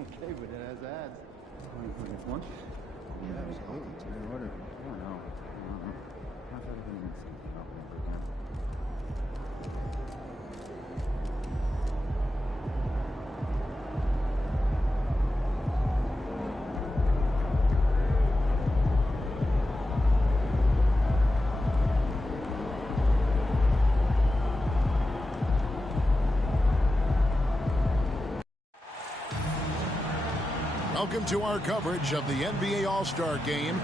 Okay, but it has ads. Lunch? Yeah, absolutely. It's in order. I don't know. How's everything been syncing up over again? Welcome to our coverage of the NBA All-Star Game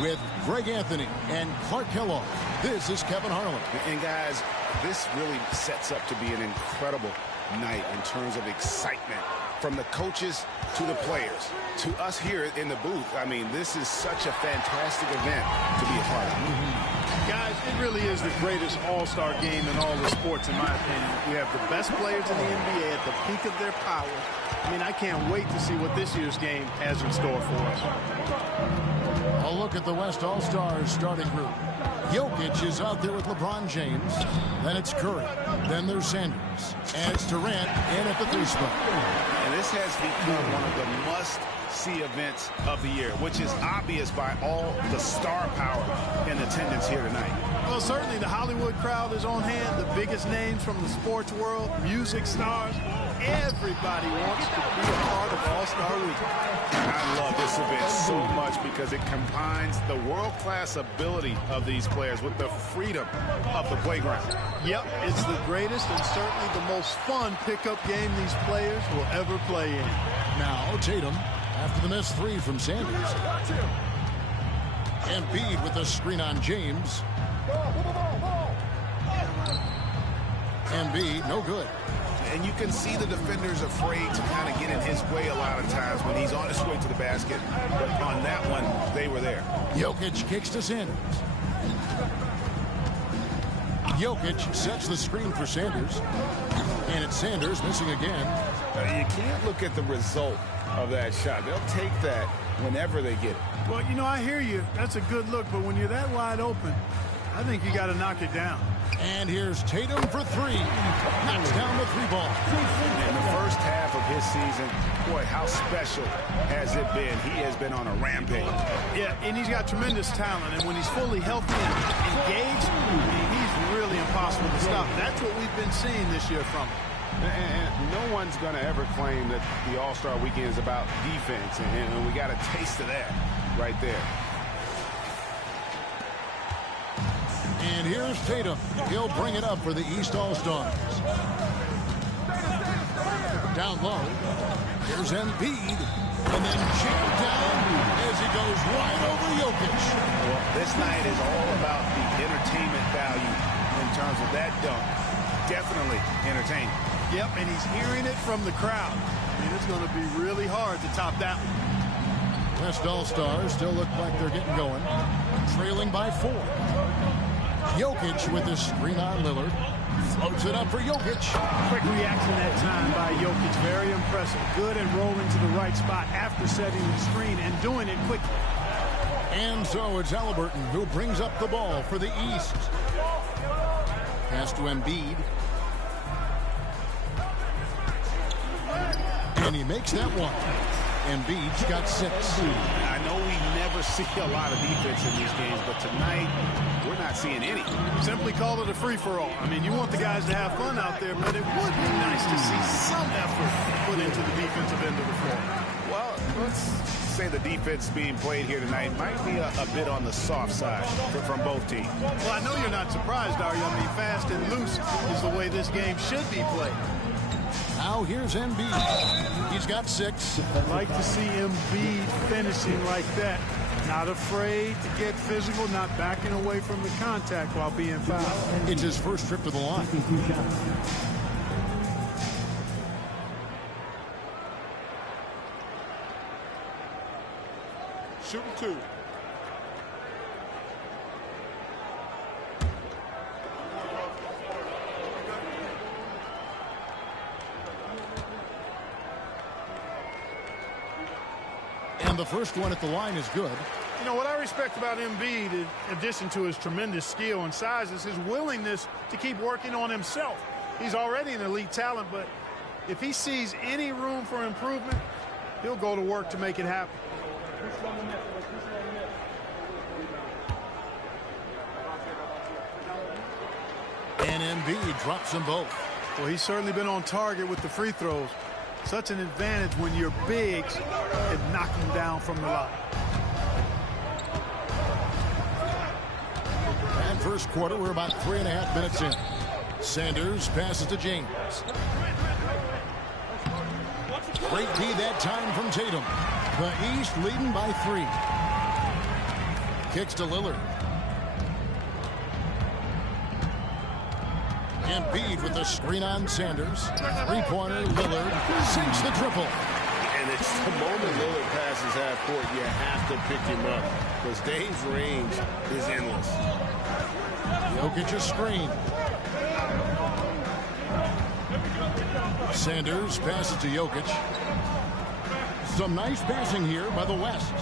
with Greg Anthony and Clark Kellogg. This is Kevin Harlan. And guys, this really sets up to be an incredible night in terms of excitement from the coaches to the players to us here in the booth. I mean, this is such a fantastic event to be a part of. Guys, it really is the greatest all-star game in all the sports, in my opinion. We have the best players in the NBA at the peak of their power. I mean, I can't wait to see what this year's game has in store for us. A look at the West All-Stars starting group. Jokic is out there with LeBron James. Then it's Curry. Then there's Sanders. And it's Durant in at the 3 spot. And this has become one of the must-see events of the year, which is obvious by all the star power in attendance here tonight. Well, certainly the Hollywood crowd is on hand. The biggest names from the sports world, music stars. Everybody wants to be a part of All-Star Week. I love this event so much because it combines the world-class ability of these players with the freedom of the playground. Yep, it's the greatest and certainly the most fun pickup game these players will ever play in. Now Tatum after the missed 3 from Sanders. Embiid with the screen on James. Embiid, no good. And you can see the defenders afraid to kind of get in his way a lot of times when he's on his way to the basket. But on that one, they were there. Jokic kicks to Sanders. Jokic sets the screen for Sanders. And it's Sanders missing again. You can't look at the result of that shot. They'll take that whenever they get it. Well, you know, I hear you. That's a good look. But when you're that wide open, I think you got to knock it down. And here's Tatum for 3. Knocks down the 3 ball. In the first half of his season, boy, how special has it been? He has been on a rampage. Yeah, and he's got tremendous talent. And when he's fully healthy and engaged, he's really impossible to stop. That's what we've been seeing this year from him. And no one's going to ever claim that the All-Star Weekend is about defense. And we got a taste of that right there. And here's Tatum. He'll bring it up for the East All-Stars. Down low. Here's Embiid. And then jammed down as he goes right over Jokic. Well, this night is all about the entertainment value in terms of that dunk. Definitely entertaining. Yep, and he's hearing it from the crowd. I mean, it's going to be really hard to top that one. West All-Stars still look like they're getting going. Trailing by 4. Jokic with the screen on Lillard. Floats it up for Jokic. Quick reaction that time by Jokic. Very impressive. Good and rolling to the right spot after setting the screen and doing it quickly. And so it's Halliburton who brings up the ball for the East. Pass to Embiid. And he makes that one. Embiid's got 6. I know we never see a lot of defense in these games, but tonight we're not seeing any. Simply call it a free-for-all. I mean, you want the guys to have fun out there, but it would be nice to see some effort put into the defensive end of the floor. Well, let's say the defense being played here tonight might be a bit on the soft side from both teams. Well, I know you're not surprised, are you? I mean, fast and loose is the way this game should be played. Now here's Embiid. He's got 6. I'd like to see Embiid finishing like that. Not afraid to get physical, not backing away from the contact while being fouled. It's his first trip to the line. shooting 2. And the first one at the line is good. You know, what I respect about Embiid, in addition to his tremendous skill and size, is his willingness to keep working on himself. He's already an elite talent, but if he sees any room for improvement, he'll go to work to make it happen. And Embiid drops them both. Well, he's certainly been on target with the free throws. Such an advantage when your bigs can knock him down from the line. And first quarter, we're about 3.5 minutes in. Sanders passes to James. Great D that time from Tatum. The East leading by 3. Kicks to Lillard. Embiid with the screen on Sanders. Three-pointer, Lillard sinks the triple. And it's the moment Lillard passes half court, you have to pick him up because Dave's range is endless. Jokic's screen. Sanders passes to Jokic. Some nice passing here by the West.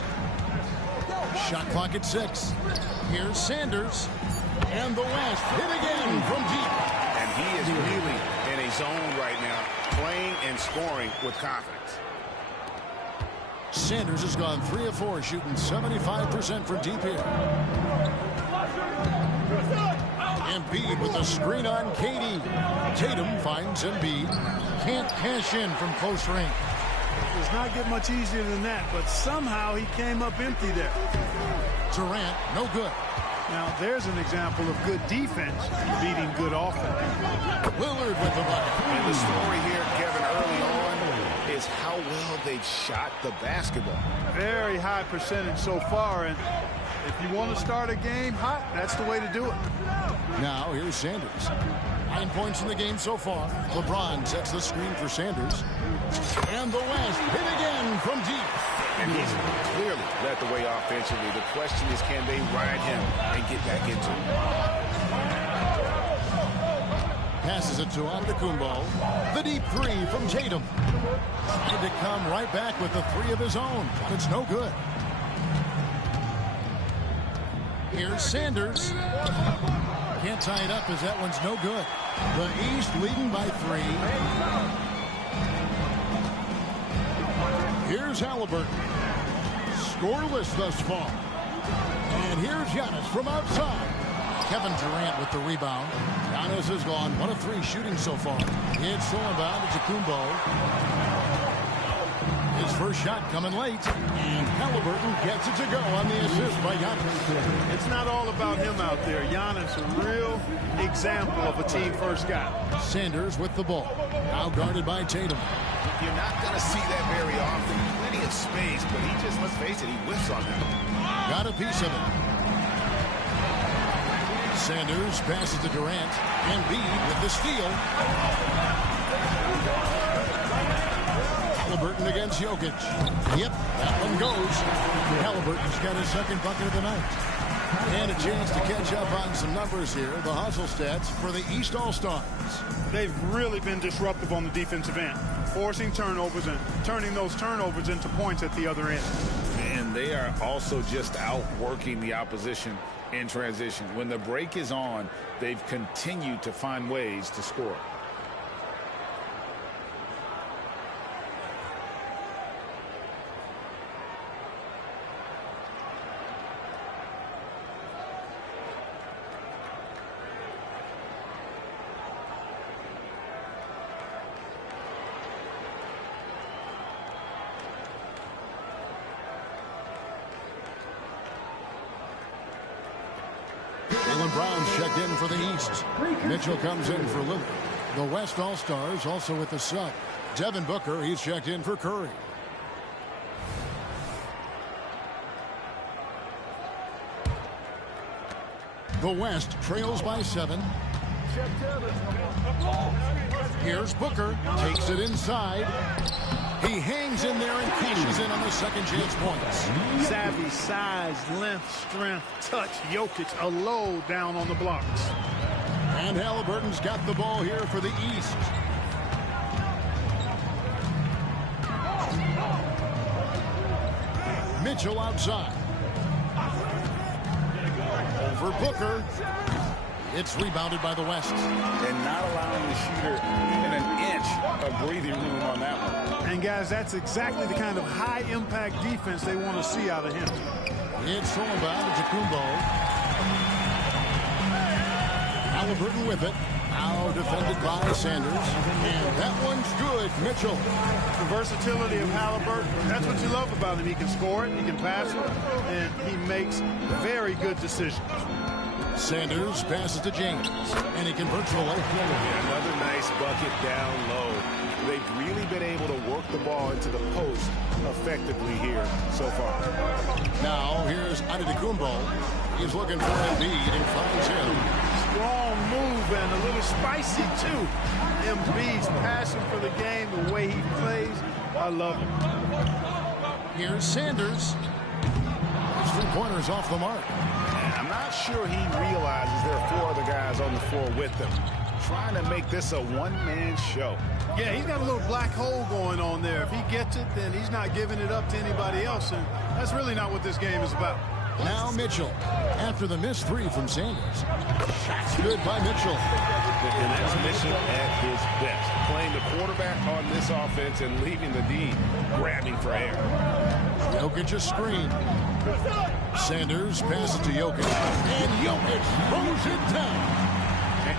Shot clock at 6. Here's Sanders. And the West hit again from deep. And he is really in a zone right now, playing and scoring with confidence. Sanders has gone 3 of 4, shooting 75% from deep here. Embiid with a screen on KD. Tatum finds Embiid. Can't cash in from close range. It does not get much easier than that, but somehow he came up empty there. Durant, no good. Now, there's an example of good defense beating good offense. Lillard with the bucket. And the story here, Kevin, early on is how well they've shot the basketball. Very high percentage so far, and if you want to start a game hot, that's the way to do it. Now, here's Sanders. 9 points in the game so far. LeBron sets the screen for Sanders. And the West hit again from deep. And he's clearly led the way offensively. The question is, can they ride him and get back into it? Passes it to Antetokounmpo. The deep 3 from Tatum. Tried to come right back with the 3 of his own, but it's no good. Here's Sanders. Can't tie it up as that one's no good. The East leading by 3. Here's Halliburton. Scoreless thus far. And here's Giannis from outside. Kevin Durant with the rebound. Giannis has gone 1 of 3 shooting so far. It's still inbound to Kumbo. His first shot coming late. And Halliburton gets it to go on the assist by Giannis. It's not all about him out there. Giannis, a real example of a team-first guy. Sanders with the ball. Now guarded by Tatum. You're not going to see that very often. Plenty of space, but he just, let's face it, he whiffs on that. Got a piece of it. Sanders passes to Durant. Embiid with the steal. Halliburton against Jokic. Yep, that one goes. Halliburton's got his second bucket of the night. And a chance to catch up on some numbers here. The hustle stats for the East All-Stars. They've really been disruptive on the defensive end, forcing turnovers and turning those turnovers into points at the other end. And they are also just outworking the opposition in transition. When the break is on, they've continued to find ways to score. Brown's checked in for the East. Mitchell comes in for Lillard. The West All-Stars also with the sub. Devin Booker, he's checked in for Curry. The West trails by 7. Here's Booker. Takes it inside. He hangs in there and cashes in on the second chance points. Savvy, size, length, strength, touch. Jokic a low down on the blocks. And Halliburton's got the ball here for the East. Mitchell outside. Over Booker. It's rebounded by the West. And not allowing the shooter even an inch of breathing room on that one. And, guys, that's exactly the kind of high-impact defense they want to see out of him. It's thrown by Kumbo. Halliburton with it. Now defended by Sanders. And that one's good. Mitchell. The versatility of Halliburton, that's what you love about him. He can score it, he can pass it, and he makes very good decisions. Sanders passes to James, and he converts the low. Another nice bucket down low. They've really been able to work the ball into the post effectively here so far. Now here's Antetokounmpo. He's looking for Embiid and finds him. Strong move and a little spicy too. Embiid's passion for the game, the way he plays, I love it. Here's Sanders. His 3-pointers off the mark. I'm not sure he realizes there are 4 other guys on the floor with him. Trying to make this a one-man show. Yeah, he's got a little black hole going on there. If he gets it, then he's not giving it up to anybody else, and that's really not what this game is about. Now Mitchell, after the missed 3 from Sanders. Shot's good by Mitchell. And that's Mitchell at his best. Playing the quarterback on this offense and leaving the D grabbing for air. Jokic a screen. Sanders passes to Jokic. And Jokic throws it down.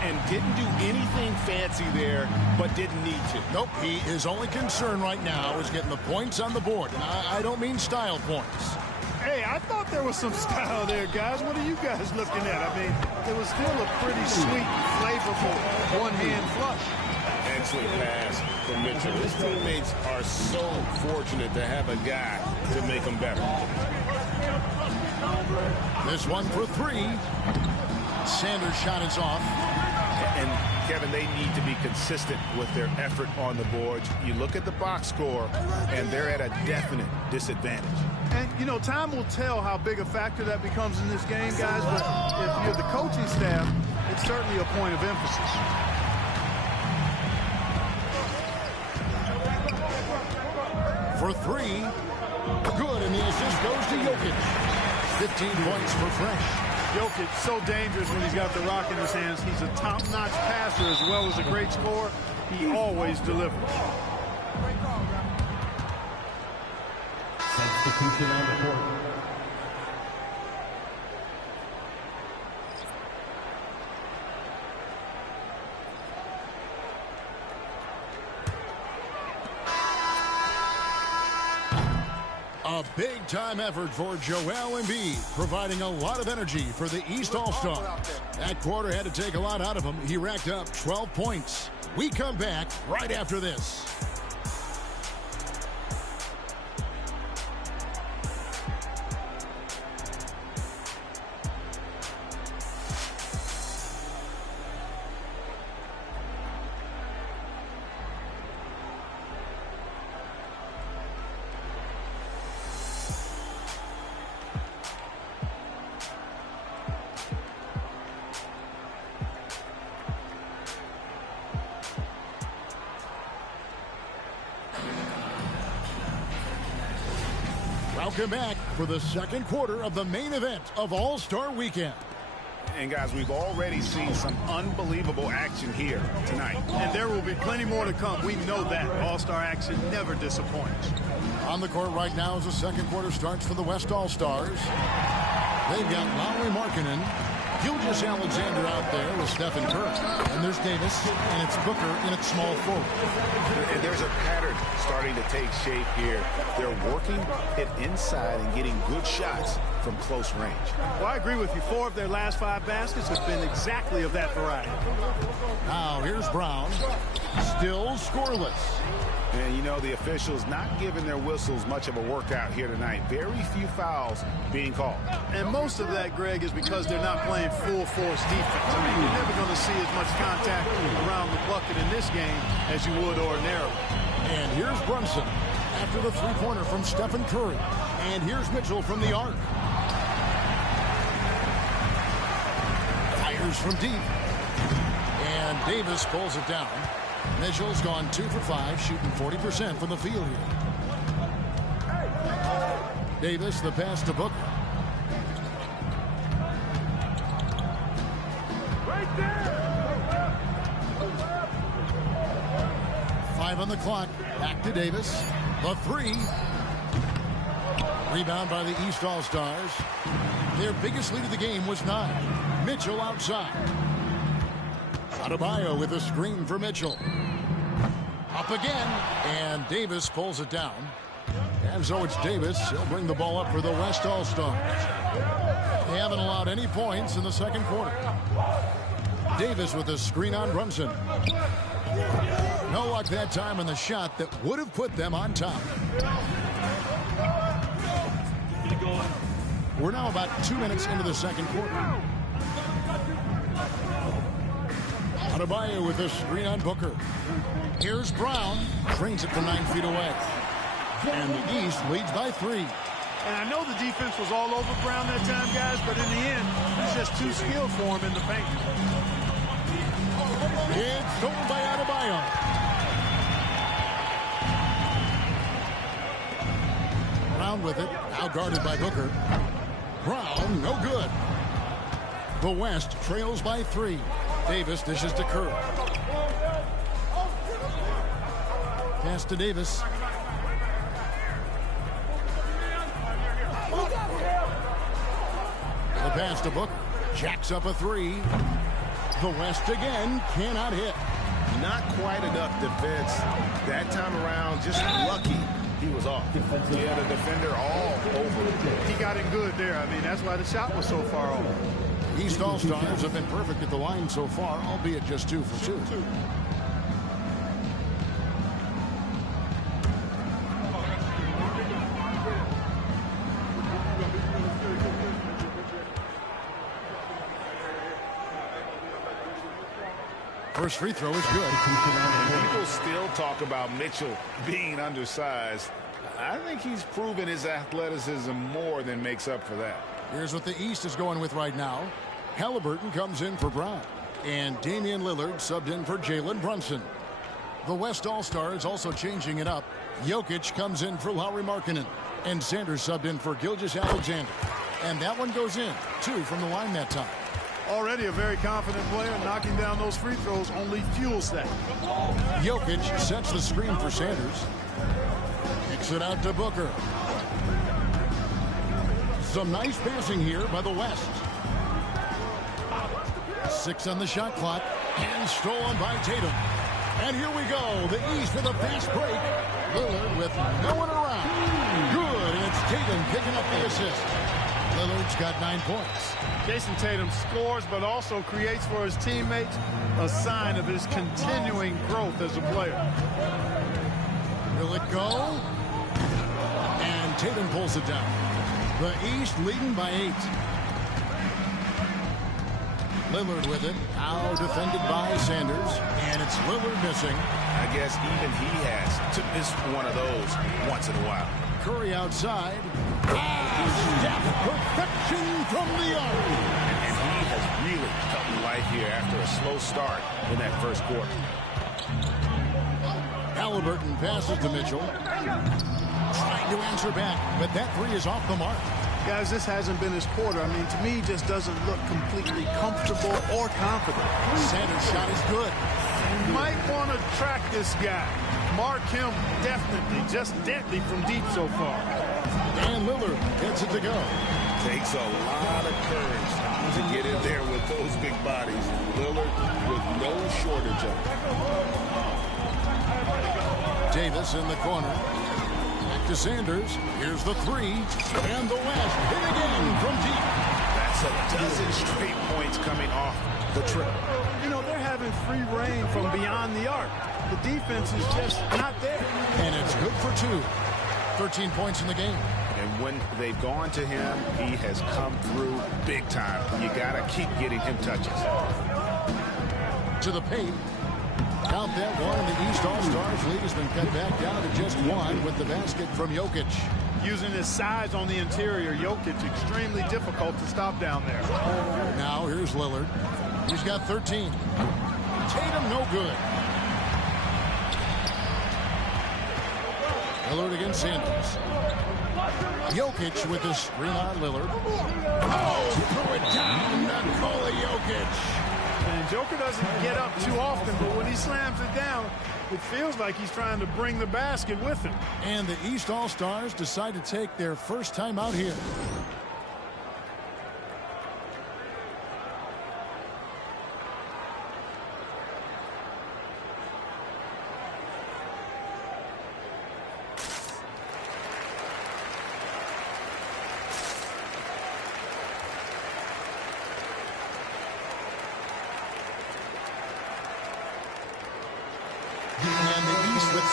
And didn't do anything fancy there, but didn't need to. Nope, his only concern right now is getting the points on the board. And I don't mean style points. Hey, I thought there was some style there, guys. What are you guys looking at? I mean, it was still a pretty sweet, flavorful one-hand flush. Excellent pass from Mitchell. His teammates are so fortunate to have a guy to make them better. This one for 3. Sanders' shot is off. And, Kevin, they need to be consistent with their effort on the boards. You look at the box score, and they're at a definite disadvantage. And, you know, time will tell how big a factor that becomes in this game, guys. But if you're the coaching staff, it's certainly a point of emphasis. For 3. Good, and the assist goes to Jokic. 15 points for Fresh. Jokic so dangerous when he's got the rock in his hands. He's a top-notch passer as well as a great scorer. He always delivers. Substitution on the court. A big-time effort for Joel Embiid, providing a lot of energy for the East All-Star. That quarter had to take a lot out of him. He racked up 12 points. We come back right after this. Welcome back for the second quarter of the main event of All-Star Weekend. And, guys, we've already seen some unbelievable action here tonight. And there will be plenty more to come. We know that. All-Star action never disappoints. On the court right now as the second quarter starts for the West All-Stars. They've got Lauri Markkanen, Gilgeous Alexander out there with Stephen Curry. And there's Davis, and it's Booker in its small forward. And there's a pattern starting to take shape here. They're working it inside and getting good shots from close range. Well, I agree with you. 4 of their last 5 baskets have been exactly of that variety. Now here's Brown. Still scoreless. And, you know, the officials not giving their whistles much of a workout here tonight. Very few fouls being called. And most of that, Greg, is because they're not playing full force defense. I mean, you're never going to see as much contact around the bucket in this game as you would ordinarily. And here's Brunson after the three-pointer from Stephen Curry. And here's Mitchell from the arc. Fires from deep. And Davis pulls it down. Mitchell's gone 2 for 5, shooting 40% from the field here. Davis, the pass to Booker. Right there. 5 on the clock. Back to Davis. The three. Rebound by the East All-Stars. Their biggest lead of the game was 9. Mitchell outside. Adebayo with a screen for Mitchell. Up again, and Davis pulls it down. And so it's Davis. He'll bring the ball up for the West All-Stars. They haven't allowed any points in the second quarter. Davis with a screen on Brunson. No luck that time on the shot that would have put them on top. We're now about 2 minutes into the second quarter. Adebayo with a screen on Booker. Here's Brown. Trains it from 9 feet away. And the East leads by 3. And I know the defense was all over Brown that time, guys, but in the end, he's just too skilled for him in the paint. It's stolen by Adebayo. Brown with it. Now guarded by Booker. Brown, no good. The West trails by 3. Davis dishes to Curry. Pass to Davis. The pass to Booker. Jacks up a 3. The West again cannot hit. Not quite enough defense that time around. Just lucky he was off. Yeah, the defender all over him. He got it good there. I mean, that's why the shot was so far off. East All-Stars have been perfect at the line so far, albeit just 2 for 2. First free throw is good. People still talk about Mitchell being undersized. I think he's proven his athleticism more than makes up for that. Here's what the East is going with right now. Halliburton comes in for Brown. And Damian Lillard subbed in for Jalen Brunson. The West All-Stars also changing it up. Jokic comes in for Lauri Markkanen. And Sanders subbed in for Gilgeous-Alexander. And that one goes in. 2 from the line that time. Already a very confident player. Knocking down those free throws only fuels that. Jokic sets the screen for Sanders. Kicks it out to Booker. Some nice passing here by the West. 6 on the shot clock. And stolen by Tatum. And here we go. The East with a fast break. Lillard with no one around. Good. And it's Tatum picking up the assist. Lillard's got 9 points. Jason Tatum scores, but also creates for his teammates a sign of his continuing growth as a player. Will it go? And Tatum pulls it down. The East leading by 8. Lillard with it. Now defended by Sanders. And it's Lillard missing. I guess even he has to miss one of those once in a while. Curry outside. Step perfection from the arc. And he has really come to life here after a slow start in that first quarter. Halliburton passes to Mitchell. Trying to answer back, but that 3 is off the mark. Guys, this hasn't been his quarter. I mean, to me, he just doesn't look completely comfortable or confident. Sanders' shot is good. You might want to track this guy. Mark him definitely, just deadly from deep so far. And Lillard gets it to go. Takes a lot of courage to get in there with those big bodies. Lillard with no shortage of it. Davis in the corner. Back to Sanders. Here's the 3. And the West hit again from deep. That's a dozen straight points coming off the trip. You know, they're having given free reign from beyond the arc. The defense is just not there. And it's good for 2. 13 points in the game. And when they've gone to him, he has come through big time. You got to keep getting him touches. To the paint. Count that one, and the East All-Stars lead has been cut back down to just 1 with the basket from Jokic. Using his size on the interior, Jokic extremely difficult to stop down there. Now here's Lillard. He's got 13. Tatum no good. Lillard against Sanders. Jokic with the screen on Lillard. Oh, threw it down. Nikola Jokic. And Joker doesn't get up too often, but when he slams it down, it feels like he's trying to bring the basket with him. And the East All-Stars decide to take their first time out here.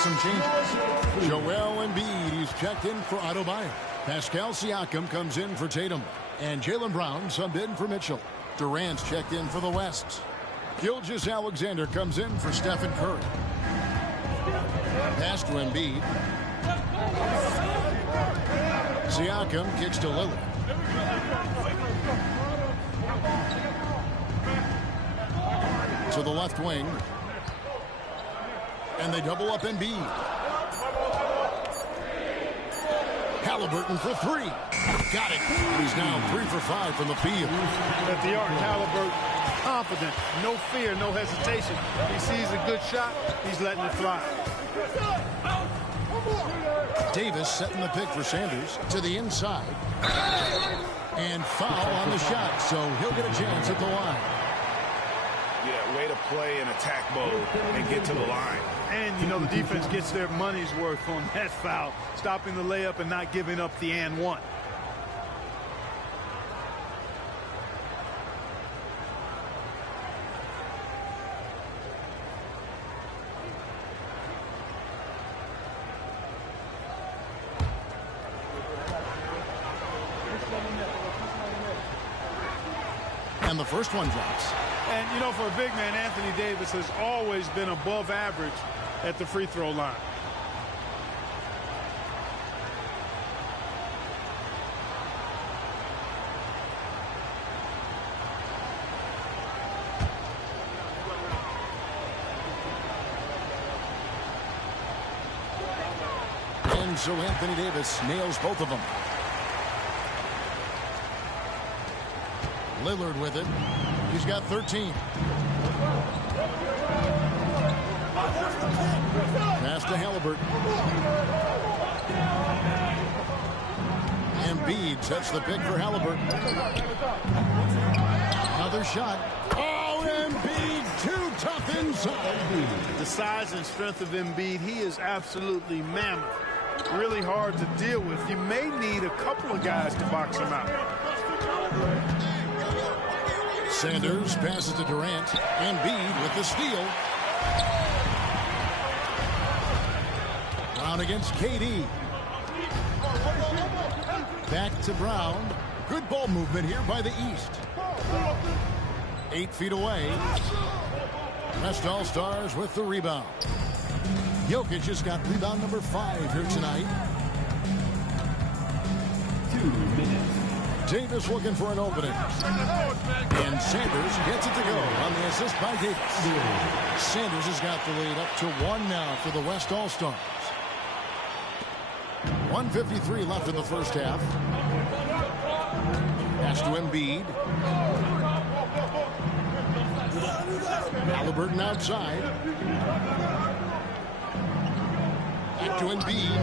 Some changes. Joel Embiid, he's checked in for Adebayo. Pascal Siakam comes in for Tatum. And Jaylen Brown subbed in for Mitchell. Durant's checked in for the West. Gilgeous-Alexander comes in for Stephen Curry. Pass to Embiid. Siakam kicks to Lillard. To the left wing. And they double up Embiid. Halliburton for 3. Got it. He's now 3 for 5 from the field. At the arc, Halliburton confident. No fear, no hesitation. He sees a good shot, he's letting it fly. Davis setting the pick for Sanders to the inside. And foul on the shot, so he'll get a chance at the line. Yeah, way to play in attack mode and get to the line. And, you know, the defense gets their money's worth on that foul, stopping the layup and not giving up the and one. And the first one drops. And, you know, for a big man, Anthony Davis has always been above average at the free throw line. And so Anthony Davis nails both of them. Lillard with it. He's got 13. Pass to Halliburton. Embiid sets the pick for Halliburton. Another shot. Oh, Embiid too tough inside. The size and strength of Embiid, he is absolutely mammoth. Really hard to deal with. You may need a couple of guys to box him out. Sanders passes to Durant. Embiid with the steal. Brown against KD. Back to Brown. Good ball movement here by the East. 8 feet away. West All-Stars with the rebound. Jokic just got rebound number 5 here tonight. 2 minutes. Davis looking for an opening. And Sanders gets it to go on the assist by Davis. Sanders has got the lead up to 1 now for the West All-Stars. 1:53 left in the first half. Pass to Embiid. Halliburton outside. Back to Embiid.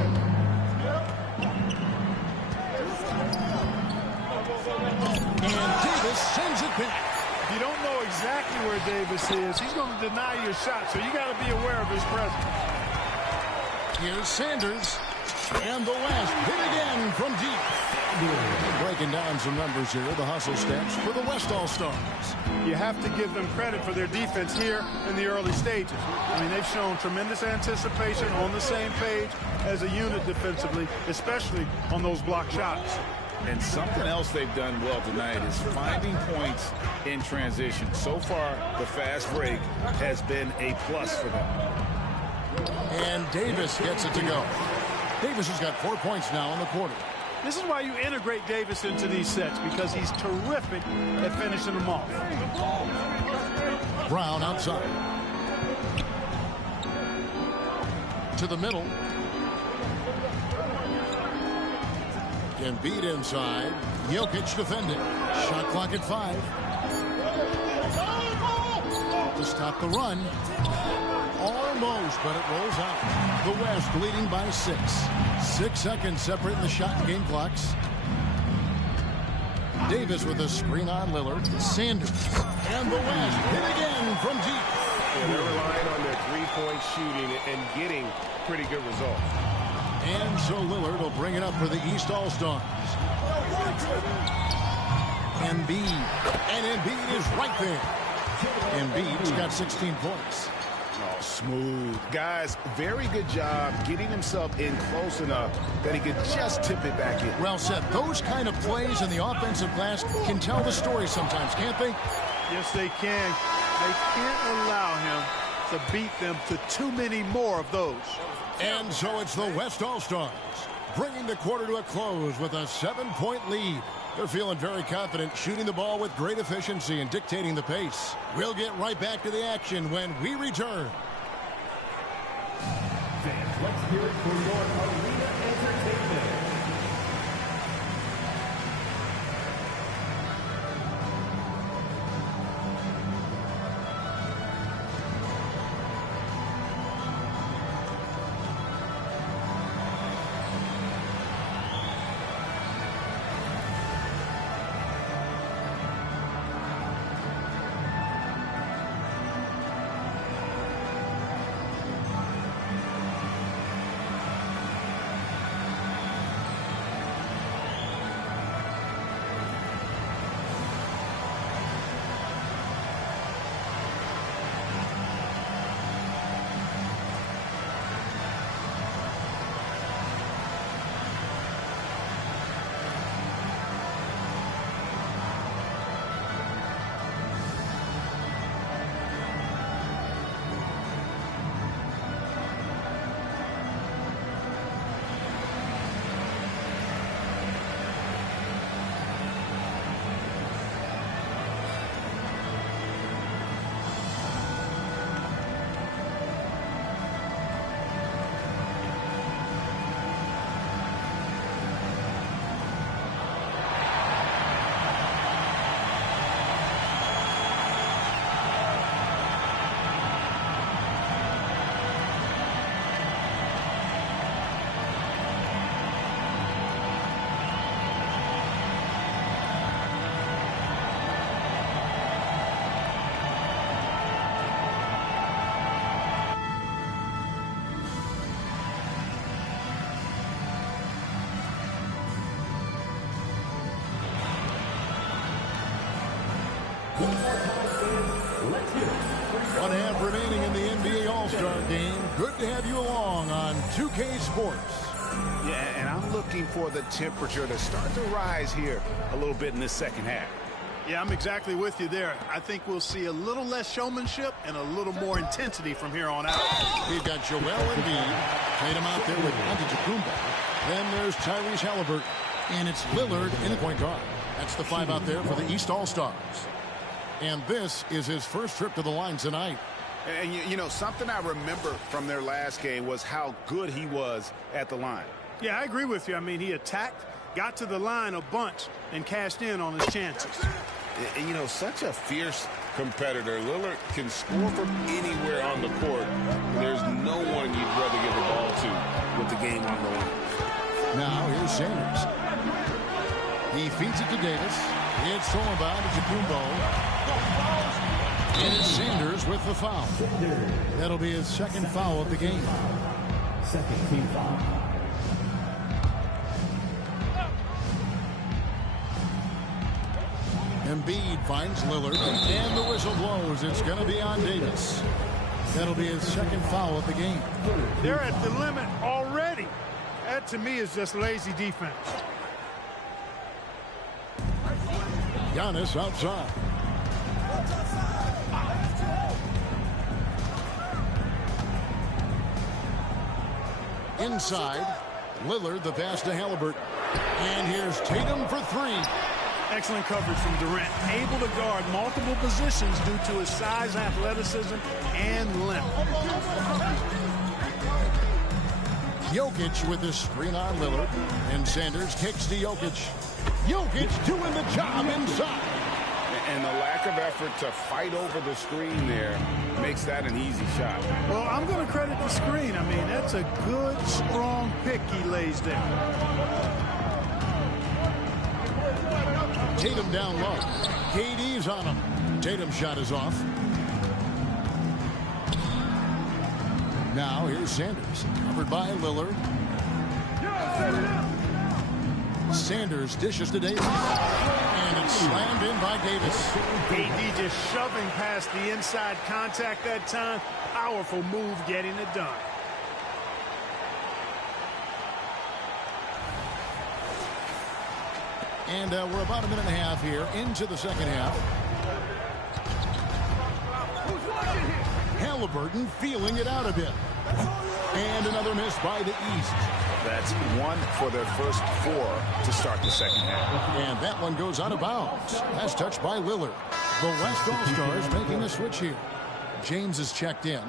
And Davis sends it back. If you don't know exactly where Davis is, he's going to deny your shot, so you got to be aware of his presence. Here's Sanders. And the West hit again from deep. Breaking down some numbers here, the hustle stats for the West All-Stars. You have to give them credit for their defense here in the early stages. I mean, they've shown tremendous anticipation, on the same page as a unit defensively, especially on those block shots. And something else they've done well tonight is finding points in transition. So far, the fast break has been a plus for them. And Davis gets it to go. Davis has got 4 points now in the quarter. This is why you integrate Davis into these sets, because he's terrific at finishing them off. Brown outside. To the middle. Embiid inside. Jokic defending. Shot clock at 5. To stop the run. Almost, but it rolls out. The West leading by 6. 6 seconds separating the shot and game clocks. Davis with a screen on Lillard. Sanders. And the West hit again from deep. Yeah, they're relying on their three-point shooting and getting pretty good results. And so Lillard will bring it up for the East All-Stars. Embiid. And Embiid is right there. Embiid's got 16 points. Oh, smooth. Guys, very good job getting himself in close enough that he could just tip it back in. Well said. Those kind of plays in the offensive glass can tell the story sometimes, can't they? Yes, they can. They can't allow him to beat them to too many more of those. And so it's the West All-Stars bringing the quarter to a close with a 7-point lead. They're feeling very confident, shooting the ball with great efficiency and dictating the pace. We'll get right back to the action when we return. Fans, let's hear it for your arena entertainment. One half remaining in the NBA All-Star game. Good to have you along on 2K Sports. Yeah, and I'm looking for the temperature to start to rise here a little bit in this second half. Yeah, I'm exactly with you there. I think we'll see a little less showmanship and a little more intensity from here on out. We've got Joel Embiid. Played him out there with Antetokounmpo. Then there's Tyrese Halliburton. And it's Lillard in the point guard. That's the 5 out there for the East All-Stars. And this is his first trip to the line tonight. And, you know, something I remember from their last game was how good he was at the line. Yeah, I agree with you. I mean, he attacked, got to the line a bunch, and cashed in on his chances. And, you know, such a fierce competitor. Lillard can score from anywhere on the court. There's no one you'd rather give the ball to with the game on the line. Now, here's Sanders. He feeds it to Davis. It's stolen by Antetokounmpo. And it's Sanders with the foul. That'll be his second foul of the game. Second team foul. Embiid finds Lillard, and the whistle blows. It's going to be on Davis. That'll be his second foul of the game. They're at the limit already. That, to me, is just lazy defense. Giannis outside. Inside, Lillard, the pass to Halliburton. And here's Tatum for three. Excellent coverage from Durant. Able to guard multiple positions due to his size, athleticism, and length. Jokic with the screen on Lillard. And Sanders kicks to Jokic. Jokic doing the job inside. And the lack of effort to fight over the screen there makes that an easy shot. Well, I'm going to credit the screen. I mean, that's a good, strong pick he lays there. Tatum down low. KD's on him. Tatum's shot is off. Now here's Sanders. Covered by Lillard. Sanders dishes to Davis. And it's slammed in by Davis. KD just shoving past the inside contact that time. Powerful move getting it done. And we're about a minute and a half here into the second half. Halliburton feeling it out a bit. And another miss by the East. That's one for their first four to start the second half. And that one goes out of bounds. That's touched by Lillard. The West All-Stars making a switch here. James is checked in.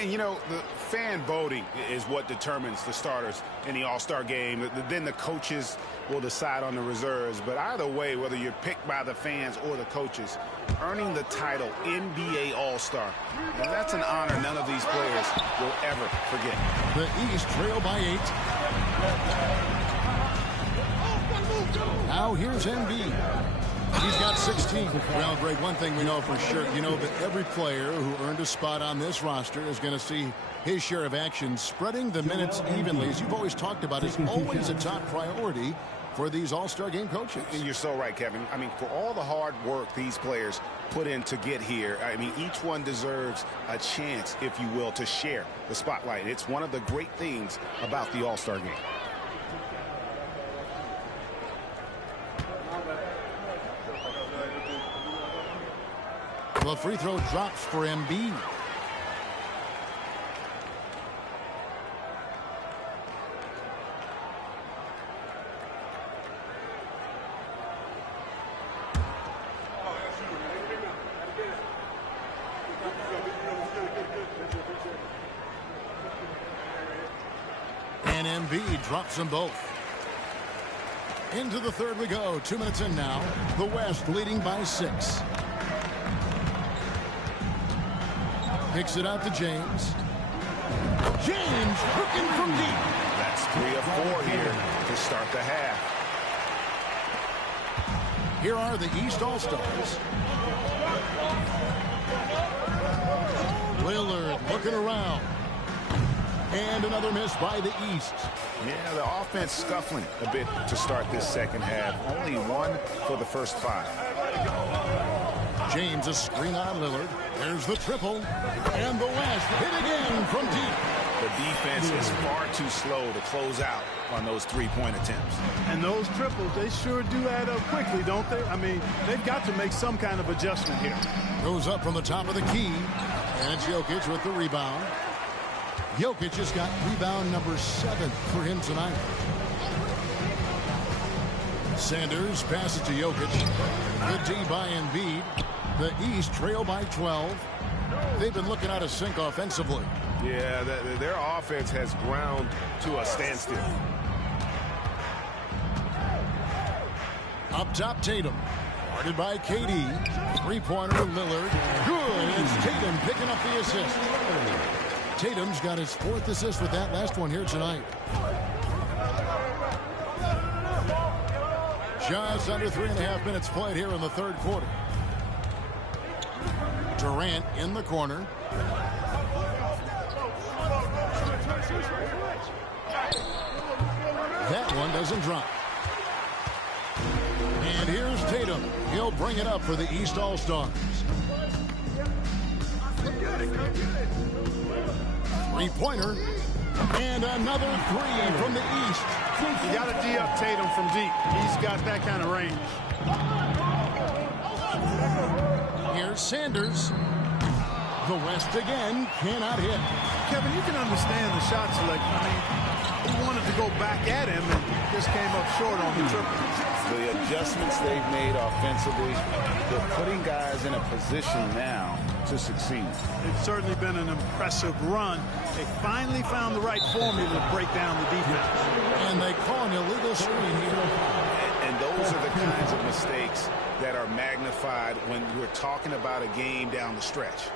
And, you know, the fan voting is what determines the starters in the All-Star game. Then the coaches will decide on the reserves. But either way, whether you're picked by the fans or the coaches, earning the title NBA All-Star, that's an honor none of these players will ever forget. The East trail by 8. Now here's Embiid. He's got 16. Well, Greg, one thing we know for sure, you know that every player who earned a spot on this roster is going to see his share of action. Spreading the minutes evenly, as you've always talked about, is always a top priority for these All-Star game coaches. And you're so right, Kevin. I mean, for all the hard work these players put in to get here, I mean, each one deserves a chance, if you will, to share the spotlight. It's one of the great things about the All-Star game. The free throw drops for Embiid. And Embiid drops them both. Into the third we go. 2 minutes in now. The West leading by 6. Kicks it out to James. James looking from deep. That's 3 of 4 here to start the half. Here are the East All-Stars. Lillard looking around. And another miss by the East. Yeah, the offense scuffling a bit to start this second half. Only 1 for the first 5. James a screen on Lillard. There's the triple. And the West hit again from deep. The defense is far too slow to close out on those three-point attempts. And those triples, they sure do add up quickly, don't they? I mean, they've got to make some kind of adjustment here. Goes up from the top of the key. And it's Jokic with the rebound. Jokic has got rebound number 7 for him tonight. Sanders passes to Jokic. Good D by Embiid. The East trail by 12. They've been looking out of sync offensively. Yeah, their offense has ground to a standstill. Up top, Tatum. Guarded by KD. Three-pointer, Lillard. Good. It's Tatum picking up the assist. Tatum's got his 4th assist with that last one here tonight. Just under 3.5 minutes played here in the third quarter. Durant in the corner. That one doesn't drop. And here's Tatum. He'll bring it up for the East All-Stars. Three-pointer. And another three from the East. You got to D up Tatum from deep. He's got that kind of range. Here's Sanders. The West again cannot hit. Kevin, you can understand the shot selection. I mean, he wanted to go back at him and just came up short on the triple. The adjustments they've made offensively, they're putting guys in a position now to succeed. It's certainly been an impressive run. They finally found the right formula to break down the defense. And they call an illegal screen here. And those are the kinds of mistakes that are magnified when we're talking about a game down the stretch.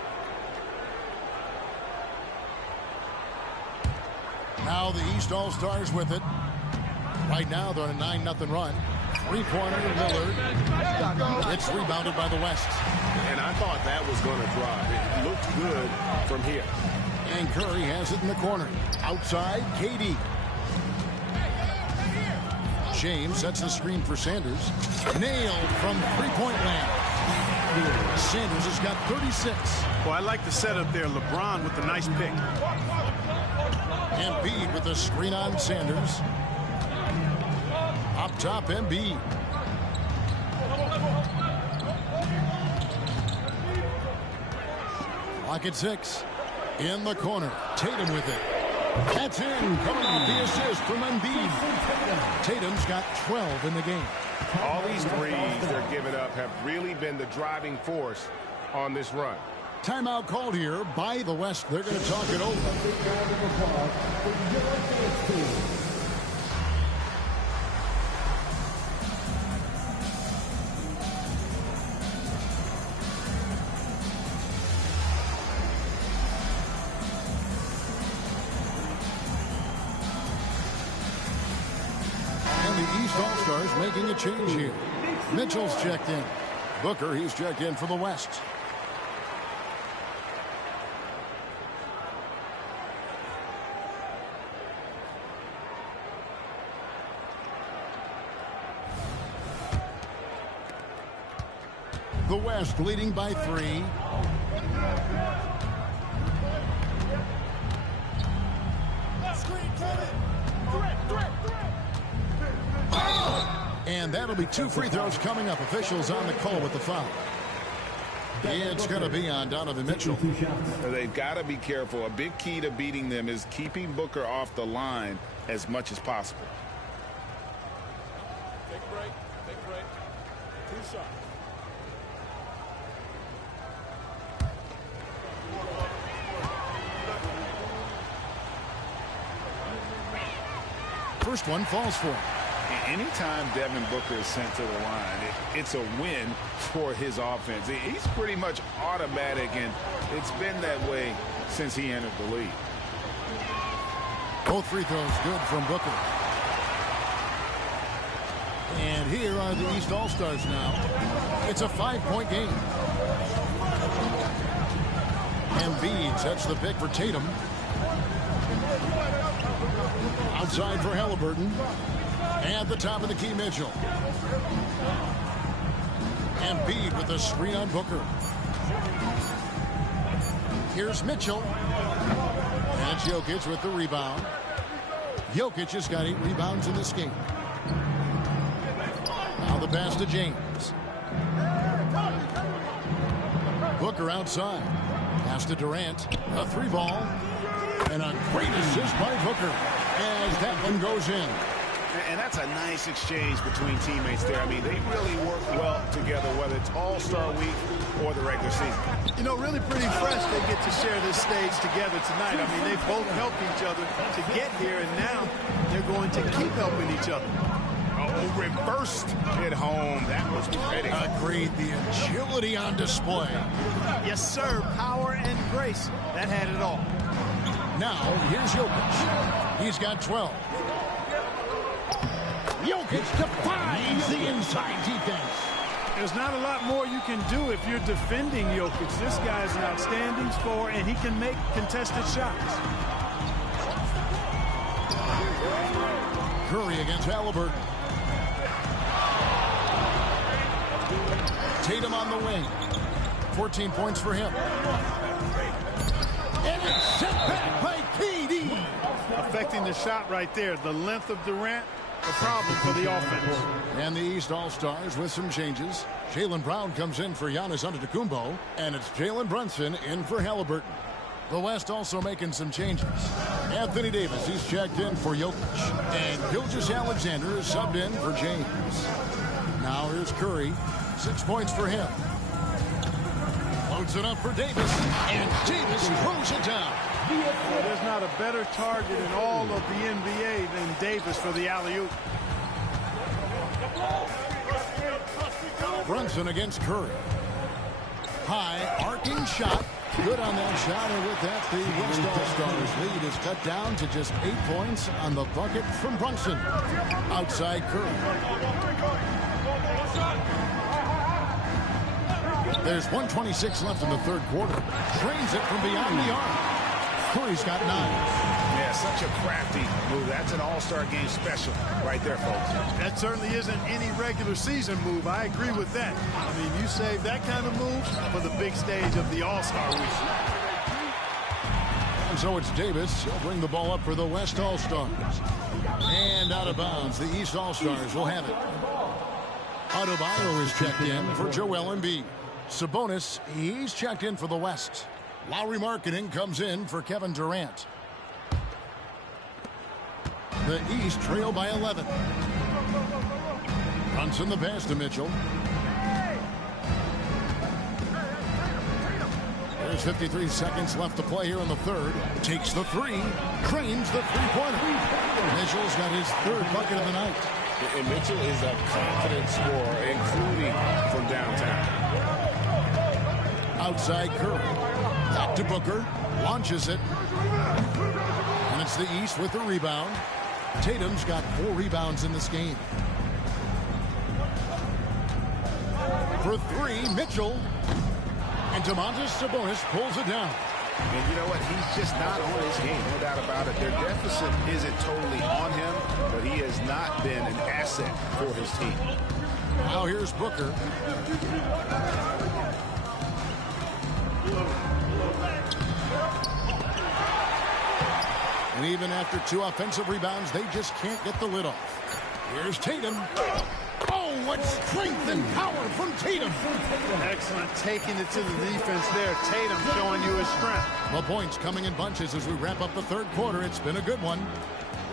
Now the East All-Stars with it. Right now they're on a 9-0 run. Three-pointer, Lillard. It's rebounded by the West. And I thought that was going to drop. It looked good from here. And Curry has it in the corner. Outside, KD. James sets the screen for Sanders. Nailed from three-point land. Sanders has got 36. Well, I like the setup there. LeBron with the nice pick. Embiid with the screen on Sanders. Up top, Embiid. Clock at 6. In the corner. Tatum with it. That's in. Coming off the assist from Embiid. Tatum's got 12 in the game. All these threes they're giving up have really been the driving force on this run. Timeout called here by the West. They're going to talk it over. And the East All-Stars making a change here. Mitchell's checked in. Booker, he's checked in for the West. The West leading by 3. And that'll be 2 free throws coming up. Officials on the call with the foul. It's going to be on Donovan Mitchell. They've got to be careful. A big key to beating them is keeping Booker off the line as much as possible. Take a break. Take a break. 2 shots. First one falls for him. Anytime Devin Booker is sent to the line, it's a win for his offense. He's pretty much automatic, and it's been that way since he entered the league. Both free throws good from Booker. And here are the East All-Stars now. It's a 5-point game. Embiid sets the pick for Tatum. Outside for Halliburton. At the top of the key, Mitchell. Embiid with a screen on Booker. Here's Mitchell. And Jokic with the rebound. Jokic has got 8 rebounds in this game. Now the pass to James. Booker outside. Pass to Durant. A 3-ball. And a great assist by Booker as that one goes in. And that's a nice exchange between teammates there. I mean, they really work well together, whether it's All-Star Week or the regular season. You know, really pretty fresh they get to share this stage together tonight. I mean, they both helped each other to get here, and now they're going to keep helping each other. Oh, reversed at home. That was pretty. Agreed. The agility on display. Yes, sir. Power and grace. That had it all. Now, here's Jokic. He's got 12. Jokic defies the inside defense. There's not a lot more you can do if you're defending Jokic. This guy's an outstanding scorer, and he can make contested shots. Curry against Halliburton. Tatum on the wing. 14 points for him. And it's sent back by KD. Affecting the shot right there. The length of Durant, a problem for the offense. And the East All-Stars with some changes. Jaylen Brown comes in for Giannis Antetokounmpo, and it's Jalen Brunson in for Halliburton. The West also making some changes. Anthony Davis, he's checked in for Jokic, and Gilgeous-Alexander is subbed in for James. Now here's Curry, 6 points for him. Loads it up for Davis, and Davis throws it down. Well, there's not a better target in all of the NBA than Davis for the alley-oop. Brunson against Curry. High, arcing shot. Good on that shot, and with that, the West All-Stars lead is cut down to just 8 points on the bucket from Brunson. Outside Curry. There's 1:26 left in the third quarter. Trains it from beyond the arc. Curry's got 9. Yeah, such a crafty move. That's an All-Star game special right there, folks. That certainly isn't any regular season move. I agree with that. I mean, you save that kind of move for the big stage of the All-Star week. And so it's Davis. He'll bring the ball up for the West All-Stars. And out of bounds, the East All-Stars will have it. Adebayo is checked in for Joel Embiid. Sabonis, he's checked in for the West. Lowry Markkanen comes in for Kevin Durant. The East trail by 11. Brunson the pass to Mitchell. There's 53 seconds left to play here in the third. Takes the three. Cranes the three-pointer. Mitchell's got his third bucket of the night. And Mitchell is a confident scorer, including from downtown. Outside Curry. Back to Booker. Launches it. And it's the East with the rebound. Tatum's got 4 rebounds in this game. For 3, Mitchell. And Domantas Sabonis pulls it down. And you know what? He's just not on his game, no doubt about it. Their deficit isn't totally on him, but he has not been an asset for his team. Now here's Booker. And even after 2 offensive rebounds, they just can't get the lid off. Here's Tatum. Oh, what strength and power from Tatum. Excellent taking it to the defense there. Tatum showing you his strength. The points coming in bunches as we wrap up the third quarter. It's been a good one.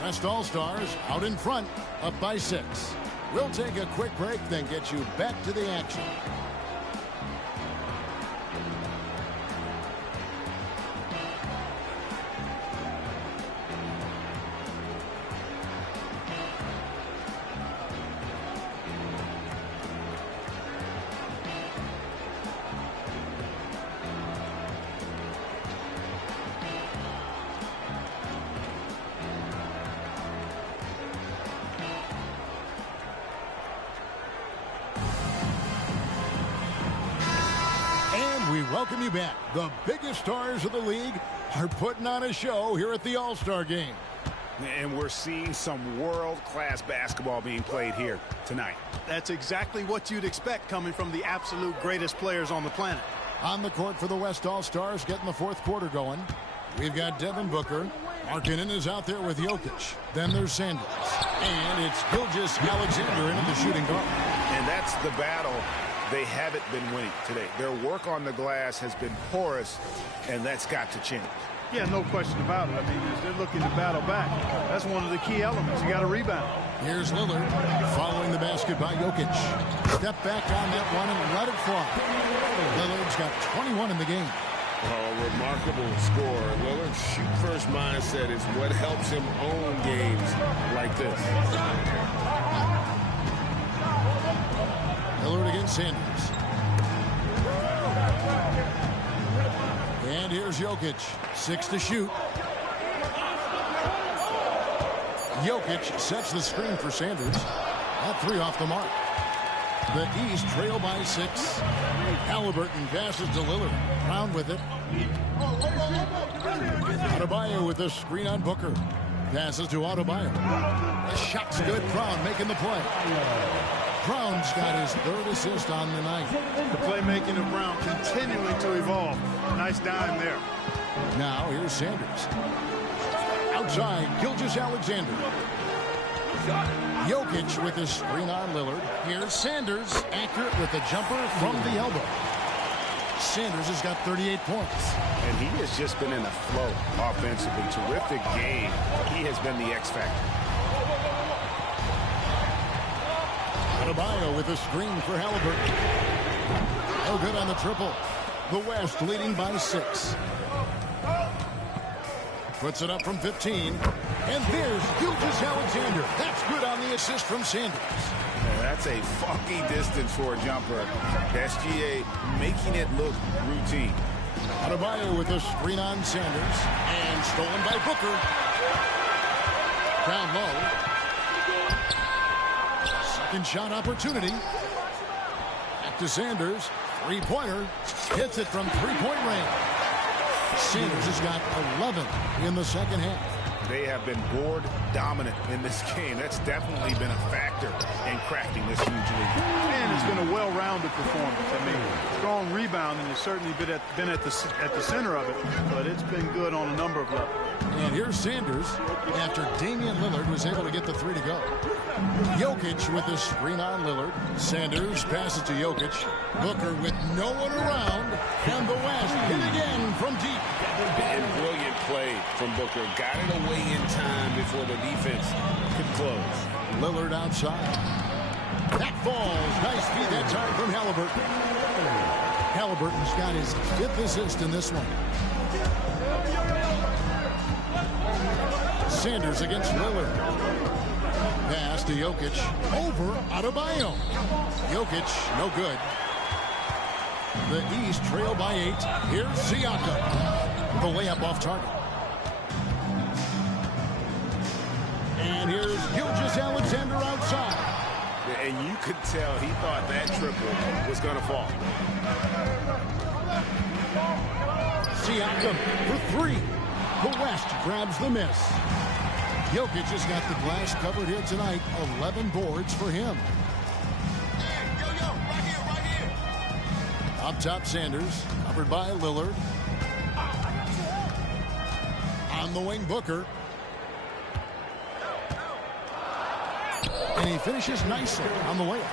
West All-Stars out in front, up by 6. We'll take a quick break, then get you back to the action. Welcome you back. The biggest stars of the league are putting on a show here at the All-Star Game. And we're seeing some world-class basketball being played here tonight. That's exactly what you'd expect coming from the absolute greatest players on the planet. On the court for the West All-Stars, getting the fourth quarter going. We've got Devin Booker. Markkanen is out there with Jokic. Then there's Sanders. And it's Gilgeous-Alexander into the shooting guard. And that's the battle they haven't been winning today. Their work on the glass has been porous, and that's got to change. Yeah, no question about it. I mean, as they're looking to battle back, that's one of the key elements. You got to rebound. Here's Lillard following the basket by Jokic. Step back on that one and let it fly. Lillard's got 21 in the game. Remarkable score. Lillard's shoot-first mindset is what helps him own games like this. Lillard against Sanders. And here's Jokic. 6 to shoot. Jokic sets the screen for Sanders. That 3 off the mark. The East trail by 6. Halliburton passes to Lillard. Brown with it. Adebayo with the screen on Booker. Passes to Adebayo. The shot's good. Brown making the play. Brown's got his third assist on the night. The playmaking of Brown continuing to evolve. Nice dime there. Now here's Sanders. Outside, Gilgeous-Alexander. Jokic with his screen on Lillard. Here's Sanders, accurate with a jumper from the elbow. Sanders has got 38 points. And he has just been in a flow offensively. Terrific game. He has been the X factor. Adebayo with a screen for Halliburton. No good on the triple. The West leading by 6. Puts it up from 15. And there's Gilgeous-Alexander. That's good on the assist from Sanders. That's a funky distance for a jumper. SGA making it look routine. Adebayo with a screen on Sanders. And stolen by Booker. Down low. Second shot opportunity. Back to Sanders. Three-pointer. Hits it from three-point range. Sanders has got 11 in the second half. They have been board dominant in this game. That's definitely been a factor in crafting this huge lead. And it's been a well-rounded performance. I mean, strong rebounding has certainly been at the center of it, but it's been good on a number of levels. And here's Sanders after Damian Lillard was able to get the three to go. Jokic with the screen on Lillard. Sanders passes to Jokic. Booker with no one around. And the West hit again from deep. And brilliant play from Booker. Got it away in time before the defense could close. Lillard outside. That falls. Nice feed that time from Halliburton. Halliburton's got his 5th assist in this one. Sanders against Lillard. Pass to Jokic. Over Adebayo. Jokic, no good. The East trail by 8. Here's Siakam. The layup off target. And here's Gilgeous-Alexander outside. And you could tell he thought that triple was going to fall. Siakam for 3. The West grabs the miss. Jokic has got the glass covered here tonight. 11 boards for him. Right here. Up top, Sanders. Covered by Lillard. On the wing, Booker. And he finishes nicely on the layup.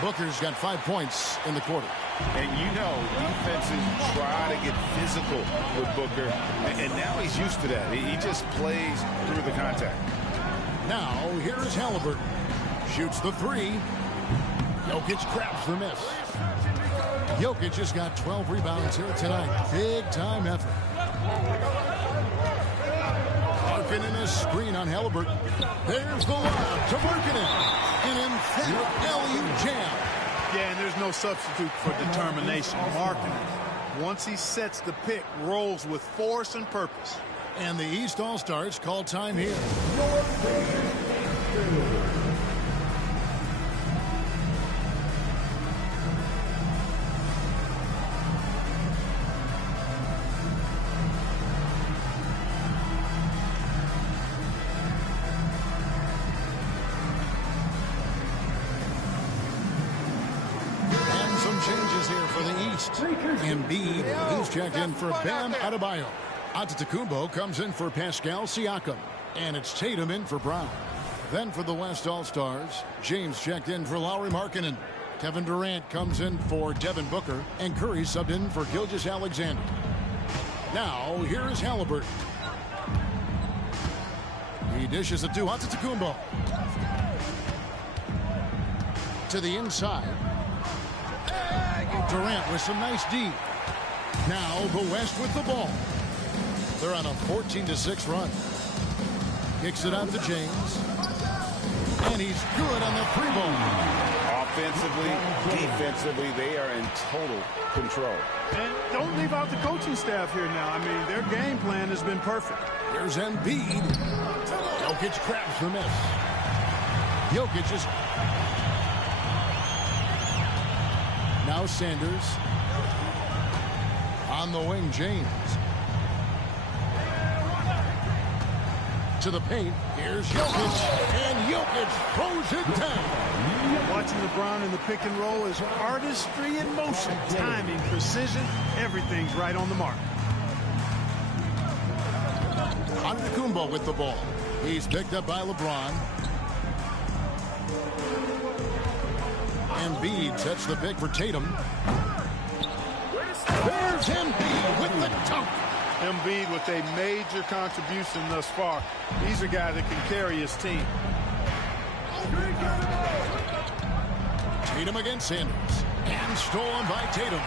Booker's got 5 points in the quarter. And you know, defenses try to get physical with Booker, and now he's used to that. He just plays through the contact. Now, here is Halliburton. Shoots the 3. Jokic grabs the miss. Jokic has got 12 rebounds here tonight. Big-time effort. Markkanen a screen on Halliburton. There's the lob to Markkanen. An emphatic LU jam. Yeah, and there's no substitute for determination. Markkanen, once he sets the pick, rolls with force and purpose. And the East All-Stars call time here. Changes here for the East. Embiid, he's checked in for Bam Adebayo. Antetokounmpo comes in for Pascal Siakam. And it's Tatum in for Brown. Then for the West All-Stars, James checked in for Lauri Markkanen. Kevin Durant comes in for Devin Booker. And Curry subbed in for Gilgeous-Alexander. Now, here is Halliburton. He dishes it to Antetokounmpo. To the inside. Durant with some nice D. Now the West with the ball. They're on a 14-6 run. Kicks it out to James. And he's good on the 3-ball. Offensively, defensively, they are in total control. And don't leave out the coaching staff here now. I mean, their game plan has been perfect. Here's Embiid. Jokic grabs the miss. Jokic is... Now Sanders. On the wing, James. To the paint. Here's Jokic. And Jokic throws it down. Watching LeBron in the pick and roll is artistry in motion. Timing, precision, everything's right on the mark. Antetokounmpo with the ball. He's picked up by LeBron. Embiid sets the pick for Tatum. There's Embiid with the dunk. Embiid with a major contribution thus far. He's a guy that can carry his team. Tatum against Sanders. And stolen by Tatum.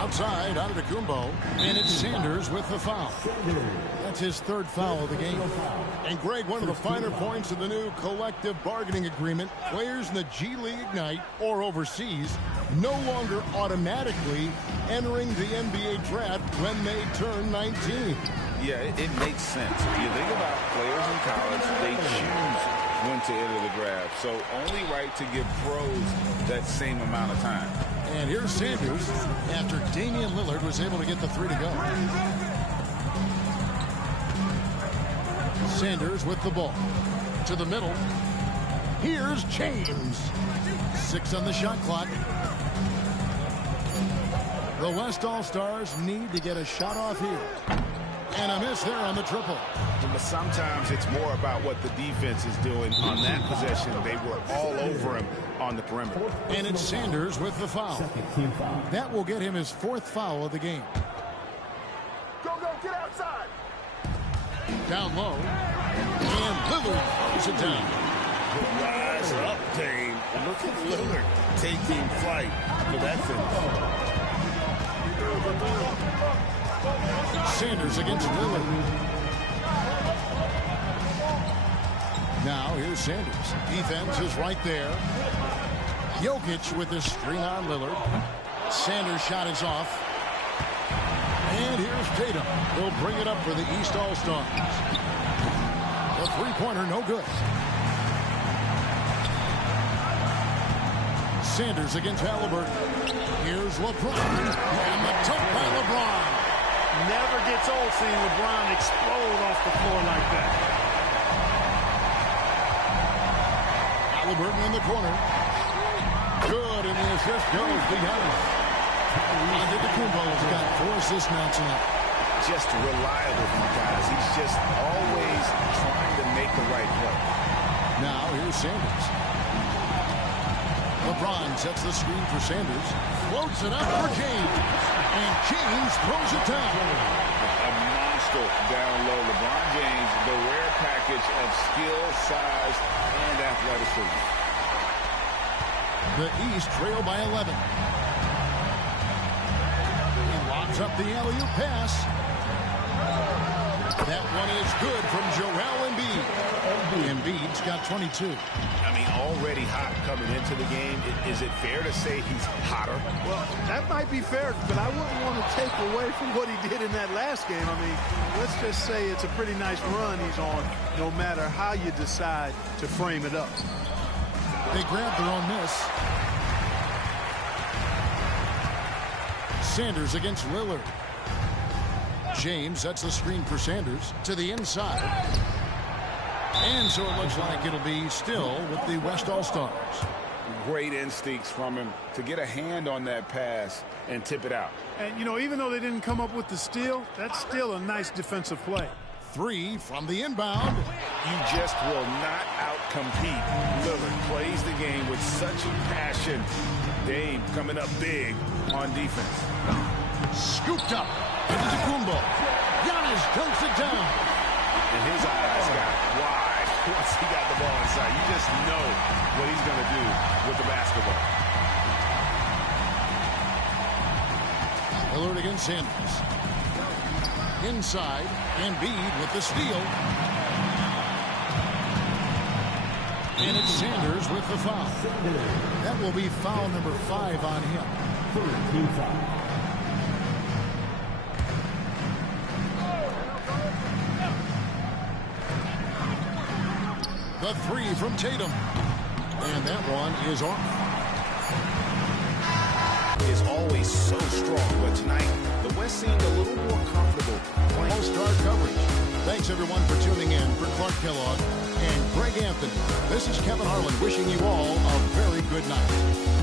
Outside, Antetokounmpo. And it's Sanders with the foul. That's his third foul of the game. And Greg, one of the finer points of the new collective bargaining agreement, players in the G League Ignite or overseas no longer automatically entering the NBA draft when they turn 19. Yeah, it makes sense. If you think about players in college, they choose when to enter the draft. So only right to give pros that same amount of time. And here's Sanders after Damian Lillard was able to get the three to go. Sanders with the ball. To the middle. Here's James. 6 on the shot clock. The West All-Stars need to get a shot off here. And a miss there on the triple. But sometimes it's more about what the defense is doing on that possession. They were all over him on the perimeter. And it's Sanders with the foul. That will get him his 4th foul of the game. Go, get outside. Down low. And Lillard throws it down. Rise up, Dame. Look at Lillard taking flight for that finish. Sanders against Lillard. Now here's Sanders. Defense is right there. Jokic with the string on Lillard. Sanders' shot is off. And here's Tatum. He'll bring it up for the East All-Stars. The three-pointer no good. Sanders against Halliburton. Here's LeBron. And the dunk by LeBron. Never gets old seeing LeBron explode off the floor like that. Halliburton in the corner. Good, and the assist goes to Giannis. Antetokounmpo's got 4 assists now tonight. Just reliable from guys. He's just always trying to make the right play. Now here's Sanders. LeBron sets the screen for Sanders. Floats it up for James. And James throws it down. A monster down low. LeBron James, the rare package of skill, size, and athleticism. The East trail by 11. He locks up the alley-oop pass. That one is good from Joel Embiid. Embiid's got 22. I mean, already hot coming into the game. Is it fair to say he's hotter? Well, that might be fair, but I wouldn't want to take away from what he did in that last game. I mean, let's just say it's a pretty nice run he's on, no matter how you decide to frame it up. They grab their own miss. Sanders against Lillard. James sets the screen for Sanders to the inside. And so it looks like it'll be still with the West All-Stars. Great instincts from him to get a hand on that pass and tip it out. And, you know, even though they didn't come up with the steal, that's still a nice defensive play. 3 from the inbound. You just will not out-compete. Lillard plays the game with such passion. Dame coming up big on defense. Scooped up. Antetokounmpo. Giannis dunks it down. And his eyes got wide once he got the ball inside. You just know what he's going to do with the basketball. Lillard against Sanders. Inside, Embiid with the steal. And it's Sanders with the foul. That will be foul number 5 on him. The 3 from Tatum. And that one is off. Is always so strong, but tonight the West seemed a little more comfortable Kellogg, and Greg Anthony. This is Kevin Harlan wishing you all a very good night.